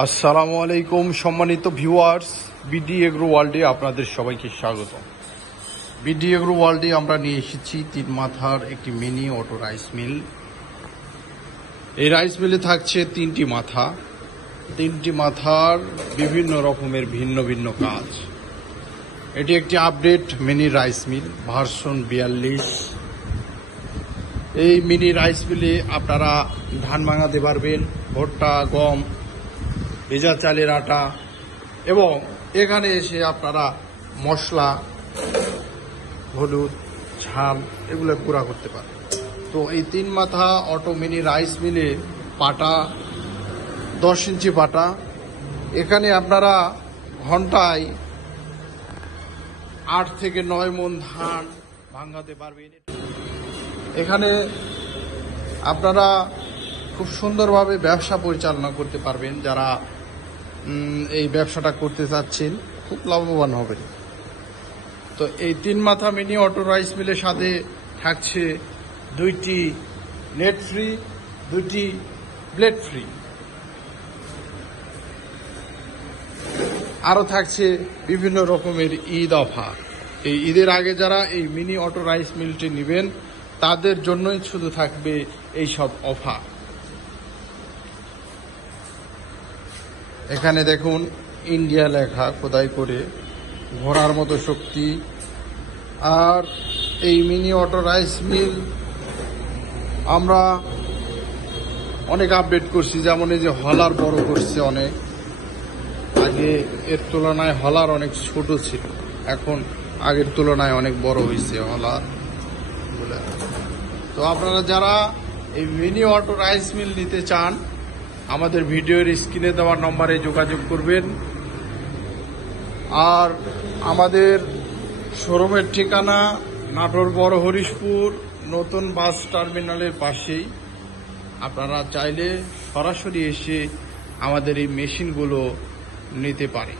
আসসালামু আলাইকুম সম্মানিত ভিউয়ার্স, বিডি এগ্রো ওয়ার্ল্ডে আপনাদের সবাইকে স্বাগত। বিডি এগ্রো ওয়ার্ল্ডে আমরা নিয়ে এসেছি 3 মাথার একটি মিনি অটো রাইস মিল। এই রাইস মিলে থাকছে 3টি মাথা। 3টি মাথার বিভিন্ন রকমের ভিন্ন ভিন্ন কাজ। এটি একটি update mini rice mill version 42। এই মিনি রাইস মিলে আপনারা ধান ভাঙাতে পারবেন, ভুট্টা, গম, ভেজা চালের আটা, এবং এখানে এসে আপনারা মশলা, হলুদ, ঝাল এগুলো গুঁড়া করতে পারেন। তো এই 3 মাথা অটো মিনি রাইস মিলে পাটা 10 ইঞ্চি পাটা। এখানে আপনারা ঘন্টায় 8 থেকে 9 মণ ধান ভাঙাতে পারবেন। এখানে আপনারা খুব সুন্দরভাবে ব্যবসা পরিচালনা করতে পারবেন। যারা এই ব্যবসাটা করতে চাচ্ছেন খুব লাভবান হবেন। তো এই 3 মাথা মিনি অটো রাইস মিলের সাথে থাকছে 2টি নেট ফ্রি, 2টি ব্লেড ফ্রি, আরও থাকছে বিভিন্ন রকমের ঈদ অফার। এই ঈদের আগে যারা এই মিনি অটো রাইস মিলটি নেবেন তাদের জন্যই শুধু থাকবে এই সব অফার। এখানে দেখুন ইন্ডিয়া লেখা খোদাই করে, ঘোড়ার মতো শক্তি। আর এই মিনি অটো রাইস মিল আমরা অনেক আপডেট করছি, যেমন এই যে হলার বড় করছে অনেক। আগে এর তুলনায় হলার অনেক ছোট ছিল, এখন আগের তুলনায় অনেক বড় হয়েছে হলার বলে। তো আপনারা যারা এই মিনি অটো রাইস মিল নিতে চান আমাদের ভিডিওর স্ক্রিনে দেওয়া নম্বরে যোগাযোগ করবেন। আর আমাদের শোরুমের ঠিকানা নাটোর বড় হরিশপুর নতুন বাস টার্মিনালের পাশেই। আপনারা চাইলে সরাসরি এসে আমাদের এই মেশিনগুলো নিতে পারেন।